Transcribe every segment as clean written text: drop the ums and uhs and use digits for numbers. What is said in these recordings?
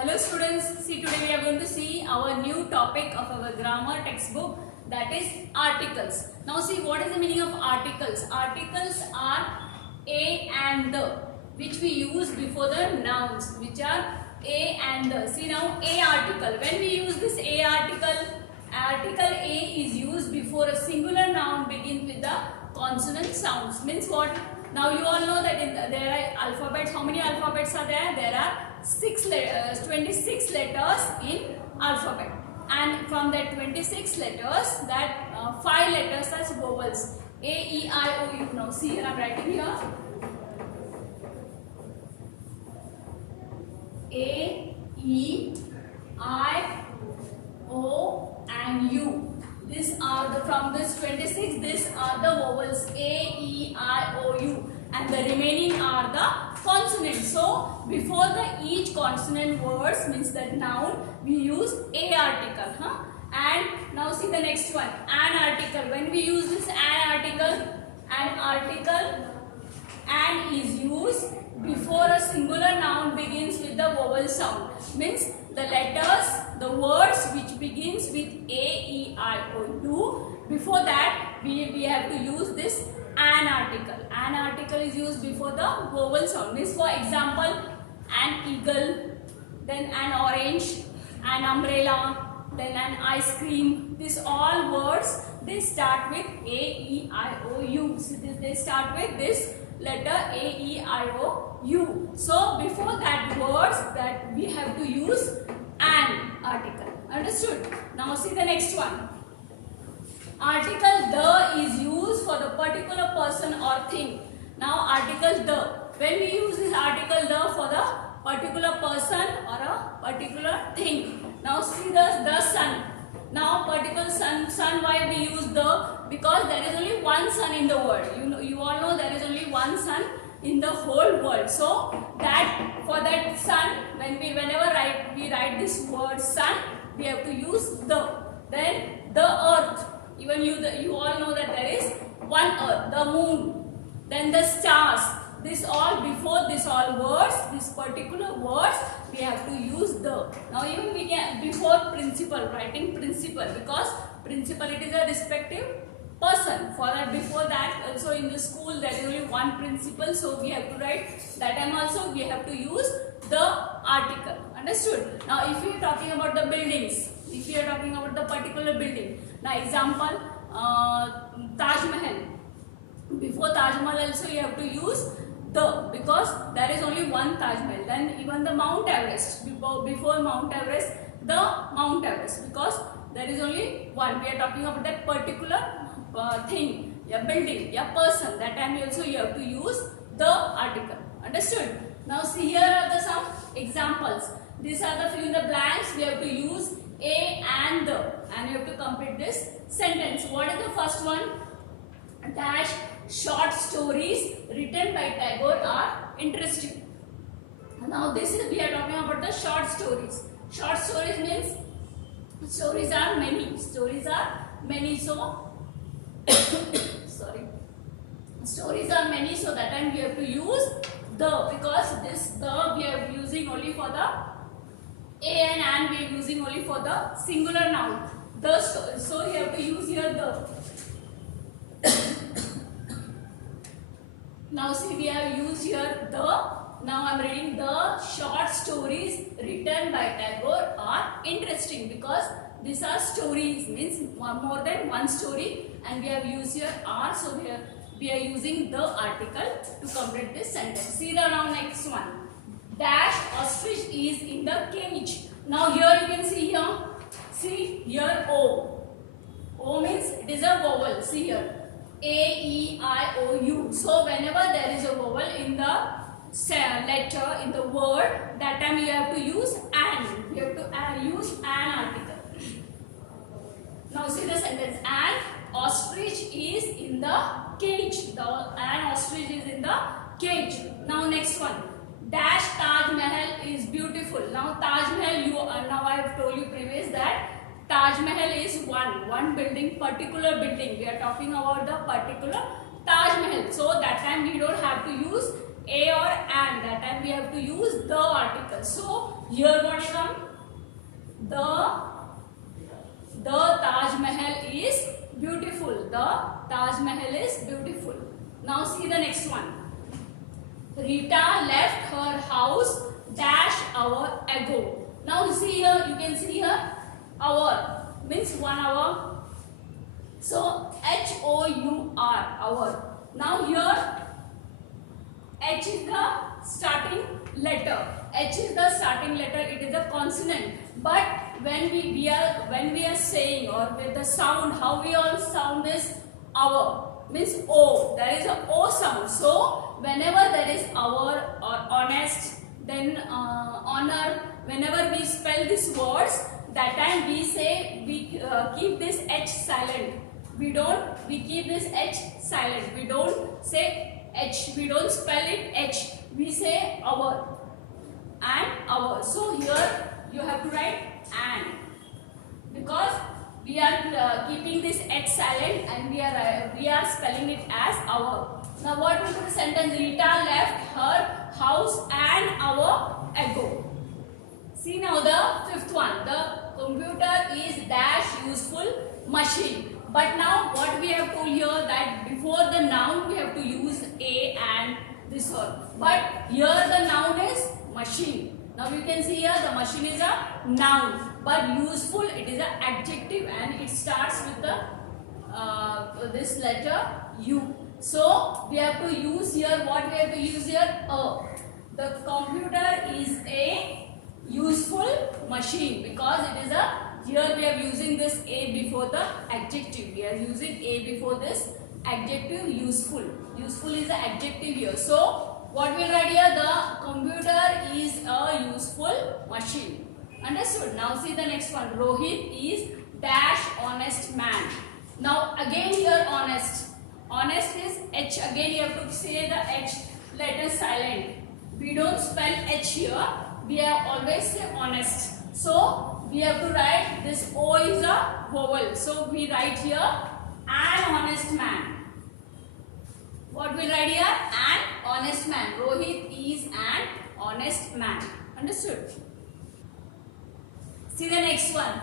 Hello students, see today we are going to see our new topic of our grammar textbook, that is articles. Now see, what is the meaning of articles? Articles are a and the, which we use before the nouns, which are a and the. See now, a article. When we use this a article, article a is used before a singular noun begins with the consonant sounds. Means what? Now you all know that there are alphabets. How many alphabets are there? There are 26 letters in alphabet, and from that 26 letters, that 5 letters are vowels. A, E, I, O, U. Now see here, I am writing here. A, E, I, O and U. These are the, from this 26, these are the vowels A, E, I, O, U, and the remaining are the consonants. So before the each consonant words, means that noun, we use a article. And now see the next one, an article. When we use this an article and is used before a singular noun begins with the vowel sound. Means the letters, the words which begins with A, E, I, O, U. Before that, we have to use this an article. An article is used before the vowel sound. Means for example, an eagle, then an orange, an umbrella, then an ice cream. These all words, they start with A, E, I, O, U. So they start with this letter A, E, I, O, U. So before that words, that we have to use an article. Understood? Now see the next one. Article the is used for the particular person or thing. Now article the. When we use this article the for the particular person or a particular thing. Now see the sun. Now particular sun, why we use the? Because there is only one sun in the world. You all know there is only one sun in the whole world. So that for that sun, whenever we write this word sun, we have to use the. Then the earth. Even you all know that there is one earth, the moon, then the stars. This all, before this all words, this particular words, we have to use the. Now even we can, before principal, writing principal, because principal, it is a respective person. For that, before that, also in the school there is only one principal, so we have to write that time also we have to use the article. Understood? Now if we are talking about the buildings, if we are talking about the particular building, now example, Taj Mahal. Before Taj Mahal also you have to use the, because there is only one Taj Mahal. Then even the Mount Everest, before Mount Everest, the Mount Everest, because there is only one. We are talking about that particular thing, a building, a person. That time also you have to use the article. Understood? Now see, here are the some examples. These are the fill in the blanks. We have to use a and the, and you have to complete this sentence. What is the first one? Dash short stories written by Tagore are interesting. Now this is, we are talking about the short stories. Short stories means stories are many. Stories are many. So sorry. Stories are many. So that time we have to use the, because this the we are using only for the a and we are using only for the singular noun. The, so you have to use here the. Now see, we have used here the. Now I am reading the short stories written by Tagore are interesting, because these are stories, means more than one story, and we have used here are, so here we are using the article to complete this sentence. See the now next one. Dash ostrich is in the cage. Now here you can see here. See here O. O means it is a vowel. See here. A, E, I, O, U. So whenever there is a vowel in the letter, in the word, that time you have to use an. You have to use an article. Now see the sentence. An ostrich is in the cage. An ostrich is in the cage. Now next one. Dash Taj Mahal is beautiful. Now Taj Mahal, now I have told you previous that Taj Mahal is one building, particular building. We are talking about the particular Taj Mahal. So that time we don't have to use a or an. That time we have to use the article. So Here what come? The Taj Mahal is beautiful. The Taj Mahal is beautiful. Now see the next one. Rita left her house dash hour ago. Now you see here, you can see here, hour means 1 hour. So HOUR, hour. Now here H is the starting letter. H is the starting letter. It is a consonant. But when we are saying, or with the sound, how we all sound is hour means O. There is a O sound. So whenever there is hour or honest, then honor. Whenever we spell these words, that time we say we keep this H silent. We keep this H silent. We don't say H. We don't spell it H. We say hour and hour. So here you have to write and, because we are keeping this H silent and we are spelling it as hour. Now what will be the sentence? Rita left her house an hour ago. See now the fifth one. The computer is dash useful machine. But now what we have told here, that before the noun we have to use a and this one. But here the noun is machine. Now you can see here the machine is a noun, but useful it is an adjective and it starts with the this letter U. So we have to use here, what we have to use here? The computer is a useful machine, because it is a, here we are using this a before the adjective. We are using a before this adjective useful. Useful is the adjective here. So what we write here? The computer is a useful machine. Understood? Now see the next one. Rohit is dash honest man. Now again here honest. Honest is H. Again you have to say the H letter silent. We don't spell H here. We have always say honest. So we have to write this O is a vowel. So we write here an honest man. What we write here? An honest man. Rohit is an honest man. Understood? See the next one.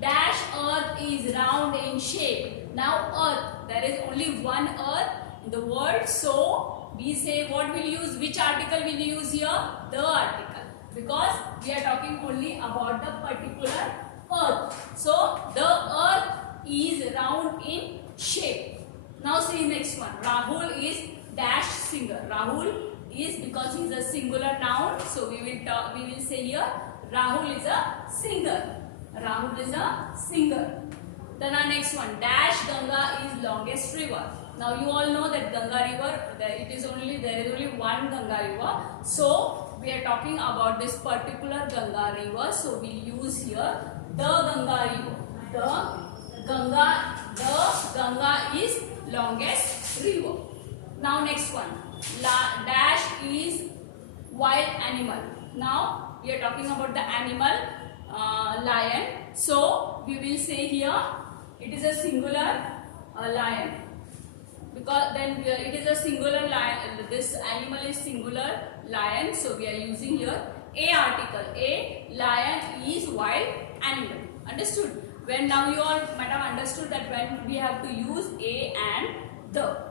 Dash earth is round in shape. Now earth, there is only one earth in the world. So we say what we'll use, which article will use here? The article. Because we are talking only about the particular earth. So the earth is round in shape. Now see next one. Rahul is dash singer. Rahul is, because he is a singular noun. So we will say here Rahul is a singer. Rahul is a singer. Then our next one. Dash Ganga is longest river. Now you all know that Ganga river, there is only one Ganga river. So we are talking about this particular Ganga river. So we use here the Ganga river. The Ganga is longest river. Now next one. Dash is wild animal. Now we are talking about the animal lion. So we will say here it is a singular lion, because then it is a singular lion. This animal is singular lion. So we are using here a article. A lion is wild animal. Understood? When now you all might have understood that when we have to use a and the.